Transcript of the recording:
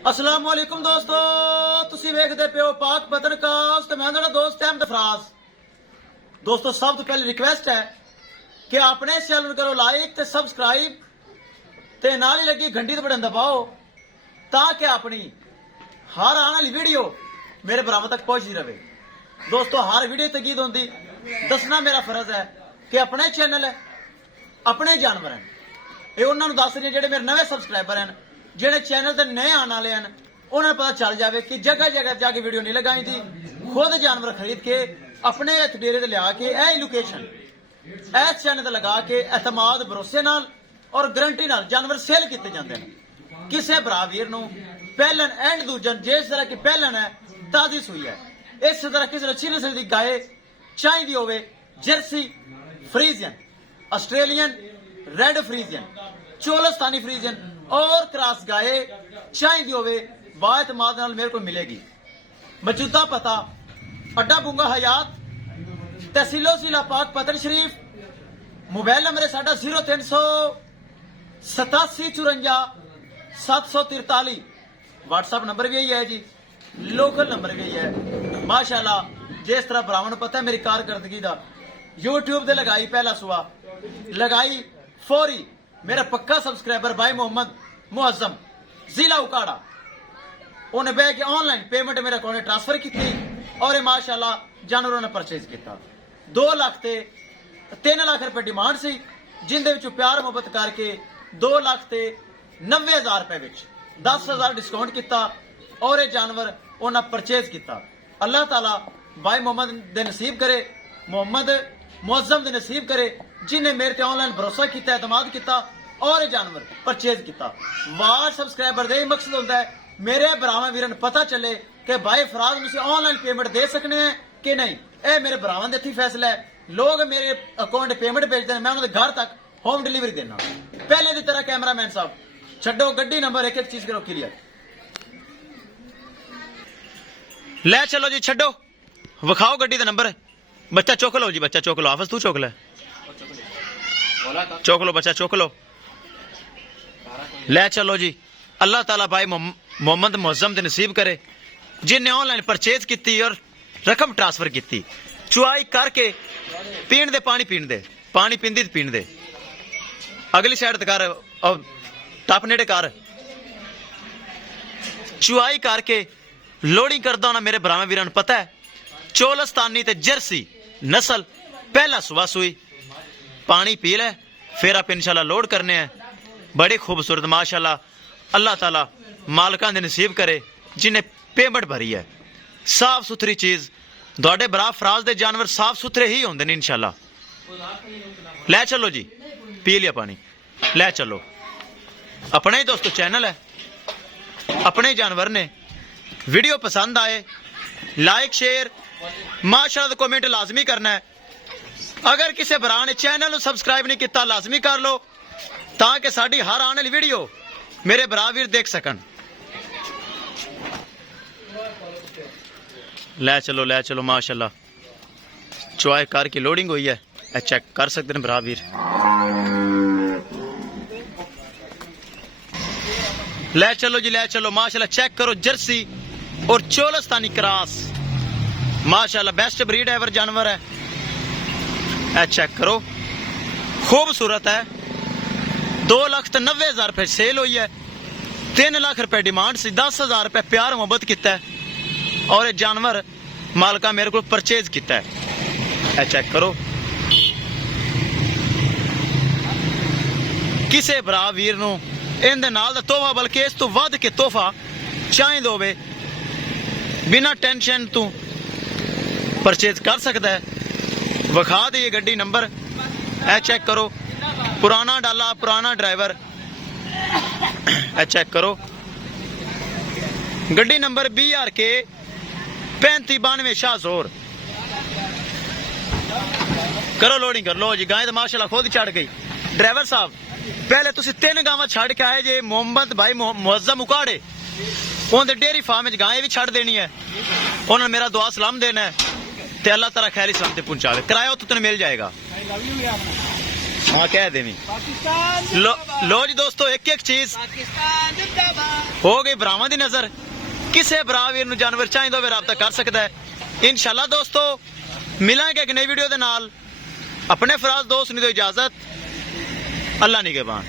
अस्सलाम वालेकुम दोस्तों, तुसी वेखदे पियो पाक पत्रकास्ट ते मैं तुहाडा दोस्त अहमद फराज। दोस्तों सब तो पहले रिक्वेस्ट है कि अपने चैनल करो लाइक ते सब्सक्राइब ते नाल ही लगी घंटी ते बटन दबाओ ताकि अपनी हर आने वाली वीडियो मेरे बराबर तक पहुंचती रहे। दोस्तों हर वीडियो तकीद होंदी दसना मेरा फर्ज है कि अपने चैनल है अपने जानवर हैं ये उन्होंने दस रही जेडे मेरे नवे सबसक्राइबर हैं जेडे चैनल ते नए आने वाले हैं उन्हें पता चल जाए कि जगह जगह जाके वीडियो नहीं लगाई थी। खुद जानवर खरीद के अपने डेरे लिया के यह लोकेशन इस चैनल ते लगा के एतमाद भरोसे नाल और गारंटी नाल जानवर सेल किए जाते हैं। किसी भरा वीर नूं पहलन एंड दूजन जिस तरह की पहलन है ताजी सुई है इस तरह किसी अच्छी नस्ल की गाय चाहिए होवे Jersey Friesian Australian red Friesian Cholistani Friesian और क्रॉस गाय चाहिए होवे बाएतमाद नाल मेरे को मिलेगी। मौजूदा पता अड्डा बुंगा हयात तहसीलो जिला पाक पतन शरीफ, मोबाइल नंबर है साडा 0387 व्हाट्सएप नंबर भी यही है जी, लोकल नंबर भी यही है। माशाल्लाह जिस तरह भरावां नूं पता है मेरी कारकर्दगी दा यूट्यूब ते लगाई पहला सुआ लगाई फौरी मेरा पक्का सब्सक्राइबर भाई मोहम्मद मुअज्जम जिला उकाड़ा उन्हें बह के ऑनलाइन पेमेंट मेरे अकाउंट ट्रांसफर की और ये माशाल्लाह जानवरों ने परचेज किया। 2 लाख ते 3 लाख रुपए डिमांड सी जिंदे विचों प्यार मुहब्बत करके 2 लाख ते 90,000 रुपए विच 10,000 डिस्काउंट किया और ये जानवर उन्हें परचेज किया। अल्लाह ताला भाई मोहम्मद दे नसीब करे, मोहम्मद मुअज्जम दे नसीब करे जिन्हें मेरे ते ऑनलाइन भरोसा किया एतमाद किया और ये जानवर परचेज किया। वार सब्सक्राइबर दे मकसद होता है मेरे भरावां वीरां पता चले कि भाई फराज मुझे ऑनलाइन पेमेंट दे सकने हैं कि नहीं। यह मेरे भरावां दे इत्थे फैसला है। लोग मेरे अकाउंट पेमेंट भेजते हैं मैं उन्होंने घर तक होम डिलीवरी देना। पहले की तरह कैमरामैन साहब छड्डो गड्डी नंबर एक एक चीज करो क्लियर ले चलो जी छड्डो विखाओ गड्डी का नंबर। बच्चा चुक लो जी, बच्चा चुक लो, हाफिज तू चुक ले, चुक लो बच्चा चुक लो, ले चलो जी। अल्लाह ताला भाई मोहम्मद मुअज्जम दे नसीब करे जिन्हें ऑनलाइन परचेज की और रकम ट्रांसफर की चुआई करके पीण दे पानी पीण दे पानी पींदी पीण दे अगली साइड कर टप नेड़े कर चुआई करके लोडिंग करदा होना। मेरे भरावां वीरां नूं पता है चोलस्तानी ते जर्सी नस्ल पहला सुबह सुई पानी पी ले फिर आप इंशाल्लाह लोड करने हैं। बड़ी खूबसूरत माशाल्लाह अल्लाह ताला मालकां दे नसीब करे जिन्हें पेमेंट भरी है। साफ सुथरी चीज तुहाडे भरा फराज दे जानवर साफ सुथरे ही होंदे ने इंशाल्लाह। ले चलो जी पी लिया पानी ले चलो। अपना ही दोस्तों चैनल है अपने ही जानवर ने। वीडियो पसंद आए लाइक शेयर माशाल्लाह कमेंट लाजमी करना है। अगर किसी भरा ने चैनल सब्सक्राइब नहीं किया लाजमी कर लो ताकि साड़ी हर आने वाली वीडियो मेरे भरा वीर देख सकन। ले चलो माशाल्लाह चुआई कार की लोडिंग हुई है चेक कर सकते हैं भरा वीर। ले चलो जी ले चलो माशाल्लाह चेक करो जर्सी और चोलस्तानी क्रॉस माशाल्लाह बेस्ट ब्रीड एवर जानवर है। चेक करो खूबसूरत है। 2,90,000 रुपए सेल हुई है 3 लाख रुपए डिमांड सी 10,000 रुपए प्यार मोहब्बत किया है और ये जानवर मालका मेरे को परचेज किया है। चेक करो किसी भरा वीर नूं इहदे नाल दा तोहफा बल्कि इस तो वध के तोहफा चाहिए होवे बिना टेंशन तू परचेज कर सकता है। विखा दी गड्डी नंबर चेक करो पुराना डाला पुराना ड्राइवर चेक करो गड्डी नंबर BRK 3592 शाहजोर। करो लोडिंग कर लो जी। गाय तो माशाल्लाह खुद चढ़ गई। ड्राइवर साहब पहले तुसी 3 गावां छड़ के आए जे मोहम्मद भाई मुअज्जम उकाड़े उन्हें डेयरी फार्म गाय भी छड़ देनी है उन्होंने मेरा दुआ सलाम देना है ते अल्लाह ताला खैर सलामती पहुंचावे। किराया तो तुम्हें मिल जाएगा। हाँ कह देनी पाकिस्तान लो जी दोस्तों एक एक चीज पाकिस्तान जिंदाबाद हो गई भरावां दी नजर किसे भरा वीर नूं जानवर चाहिए होवे राबता कर सकता है इंशाल्लाह दोस्तों मिलांगे एक नई वीडियो दे नाल अपने फराज दोस्त नूं दो इजाजत अल्लाह निगहबान।